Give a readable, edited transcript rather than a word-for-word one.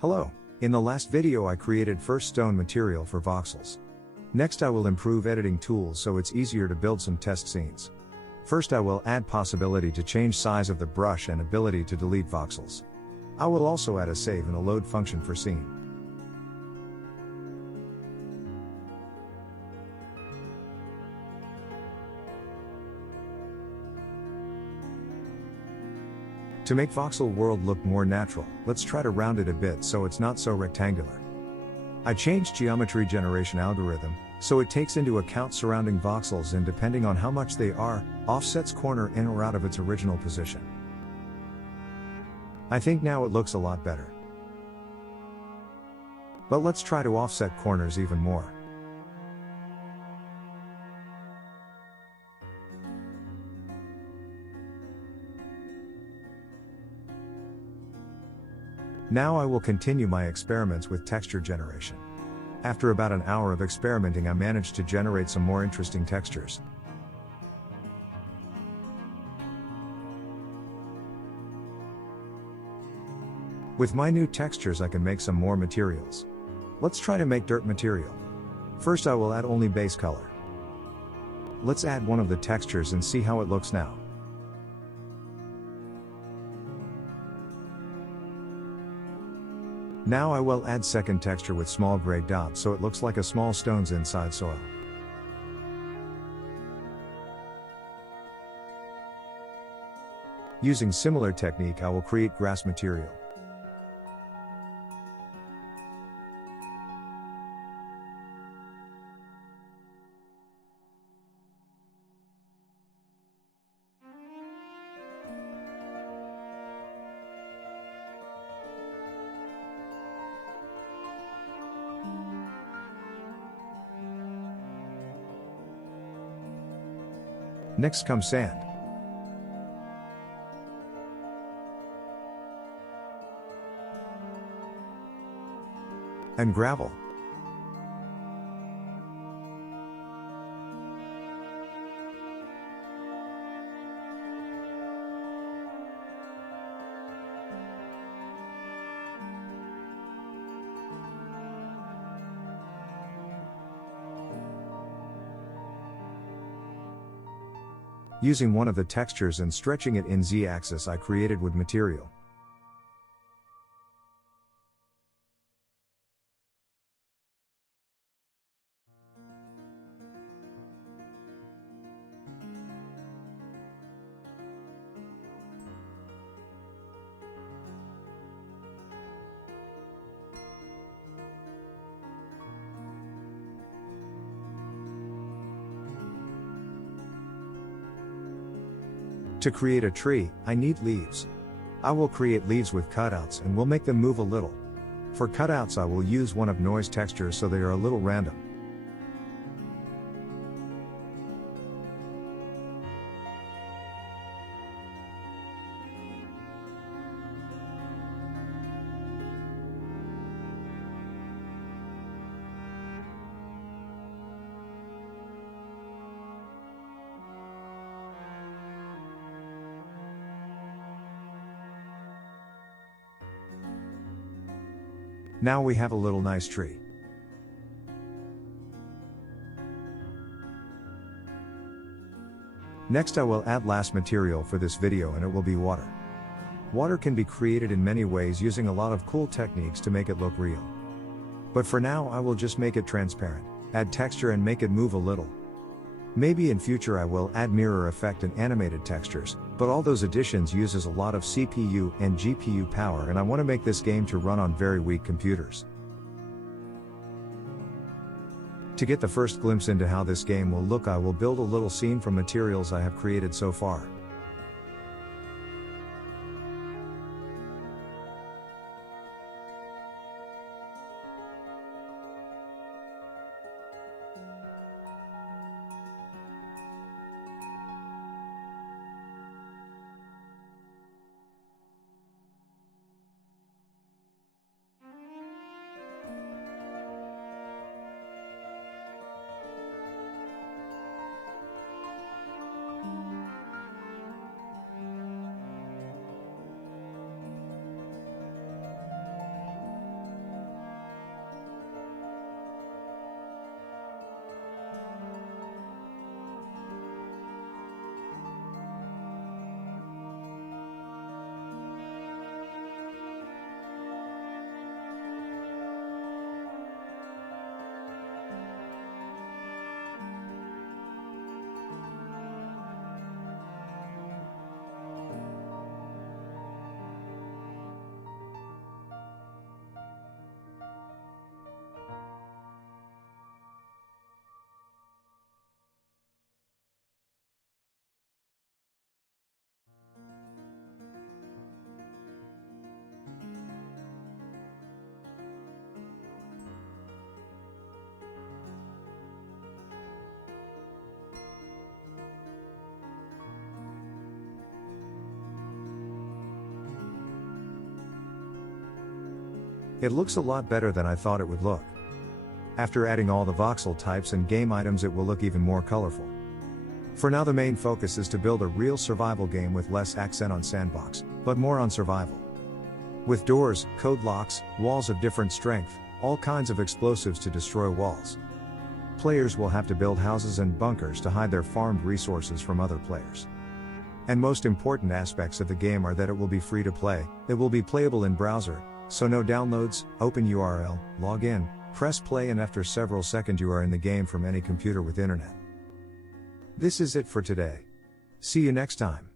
Hello. In the last video I created first stone material for voxels. Next I will improve editing tools so it's easier to build some test scenes. First I will add possibility to change size of the brush and ability to delete voxels. I will also add a save and a load function for scene. To make voxel world look more natural, let's try to round it a bit so it's not so rectangular. I changed geometry generation algorithm, so it takes into account surrounding voxels and depending on how much they are, offsets corner in or out of its original position. I think now it looks a lot better. But let's try to offset corners even more. Now I will continue my experiments with texture generation. After about an hour of experimenting I managed to generate some more interesting textures. With my new textures I can make some more materials. Let's try to make dirt material. First I will add only base color. Let's add one of the textures and see how it looks now. Now I will add second texture with small gray dots so it looks like a small stones inside soil. Using similar technique I will create grass material. Next comes sand. And gravel. Using one of the textures and stretching it in Z-axis I created wood material. To create a tree, I need leaves. I will create leaves with cutouts and will make them move a little. For cutouts I will use one of noise textures so they are a little random. Now we have a little nice tree. Next I will add last material for this video and it will be water. Water can be created in many ways using a lot of cool techniques to make it look real. But for now I will just make it transparent, add texture and make it move a little. Maybe in future I will add mirror effect and animated textures, but all those additions uses a lot of CPU and GPU power and I want to make this game to run on very weak computers. To get the first glimpse into how this game will look I will build a little scene from materials I have created so far. It looks a lot better than I thought it would look. After adding all the voxel types and game items, it will look even more colorful. For now, the main focus is to build a real survival game with less accent on sandbox, but more on survival. With doors, code locks, walls of different strength, all kinds of explosives to destroy walls. Players will have to build houses and bunkers to hide their farmed resources from other players. And most important aspects of the game are that it will be free to play, it will be playable in browser, so no downloads, open URL, log in, press play, and after several seconds you are in the game from any computer with internet. This is it for today. See you next time.